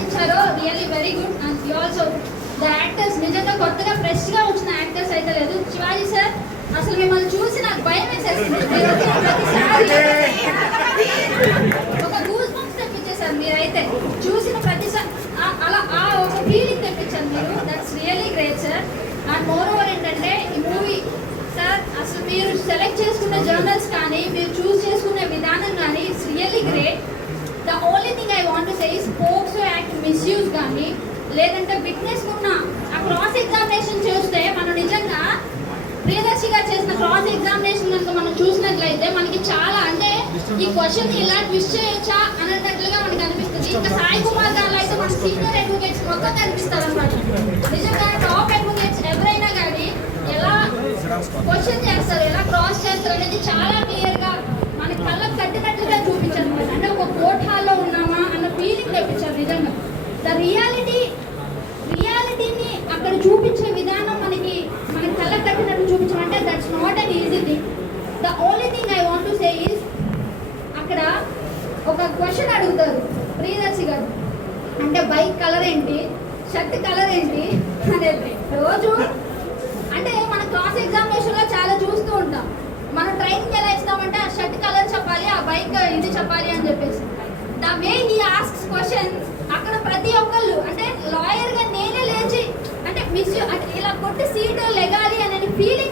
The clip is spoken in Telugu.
నటించారో really very good. And you also the actors నిజంగా కొత్తగా ఫ్రెష్ గా వచ్చిన యాక్టర్స్ అయితే లేదు. శివాజీ సార్ అసలు మిమ్మల్ని చూసి నాకు భయం వేసేస్తుంది. ఒక గూస్ బంప్స్ తెప్పించేశారు మీరైతే, చూసిన ప్రతిసారి అలా ఆ ఒక ఫీలింగ్ తెప్పించారు మీరు. That's really great sir. And more over ఏంటంటే ఈ మూవీ సార్ అసలు మీరు సెలెక్ట్ చేసుకున్న జర్నల్స్ కానీ మీరు చూస్ చేసుకునే విధానం కానీ it's really great. The only thing I want to say is POCSO act misuse కానీ లేదంటే విట్నెస్ ఉన్న ఆ క్రాస్ ఎగ్జామినేషన్ చూస్తే మనం నిజంగా ప్రియదర్శిగా చేసిన క్రాస్ ఎగ్జామినేషన్ కనుక మనం చూసినట్లయితే మనకి చాలా అంటే ఈ క్వశ్చన్ ఇలా ట్విస్ట్ చేయొచ్చా అన్నట్లుగా మనకి అనిపిస్తుంది. ఇంకా సాయి కుమార్ గారు అయితే మన సీనియర్ అడ్వకేట్స్ మొత్తం కనిపిస్తారు అనమాట. నిజంగా టాప్ అడ్వకేట్స్ ఎవరైనా కానీ ఎలా క్వశ్చన్ చేస్తారు, ఎలా క్రాస్ చేస్తారు అనేది చాలా క్లియర్ గా మన కళ్ళకు కట్టినట్లుగా చూపించారు అనమాట. అంటే ఒక కోర్ట్ హాల్లో ఉన్నామా అన్న ఫీలింగ్ తెప్పించారు. నిజంగా ద రియాలిటీని అక్కడ చూపించే విధానం మనకి మన కళ్ళకు కట్టినట్టు చూపించడం అంటే that's not an easy thing. The only thing I want to say is అక్కడ ఒక క్వశ్చన్ అడుగుతారు ప్రియదర్శి గారు, అంటే బైక్ కలర్ ఏంటి, షర్ట్ కలర్ ఏంటి అనేది. రోజు అంటే మన క్లాస్ ఎగ్జామినేషన్లో చాలా చూస్తూ ఉంటాం. మనం ట్రైనింగ్ ఎలా ఇస్తామంటే ఆ షర్ట్ కలర్ చెప్పాలి, ఆ బైక్ ఇది చెప్పాలి అని చెప్పేసి. The way he asks questions అక్కడ ప్రతి ఒక్కళ్ళు అంటే లాయర్గా నేనే లేచి అంటే మిస్ అంటే ఇలా కొట్టి సీటు లెగాలి అనే ఫీలింగ్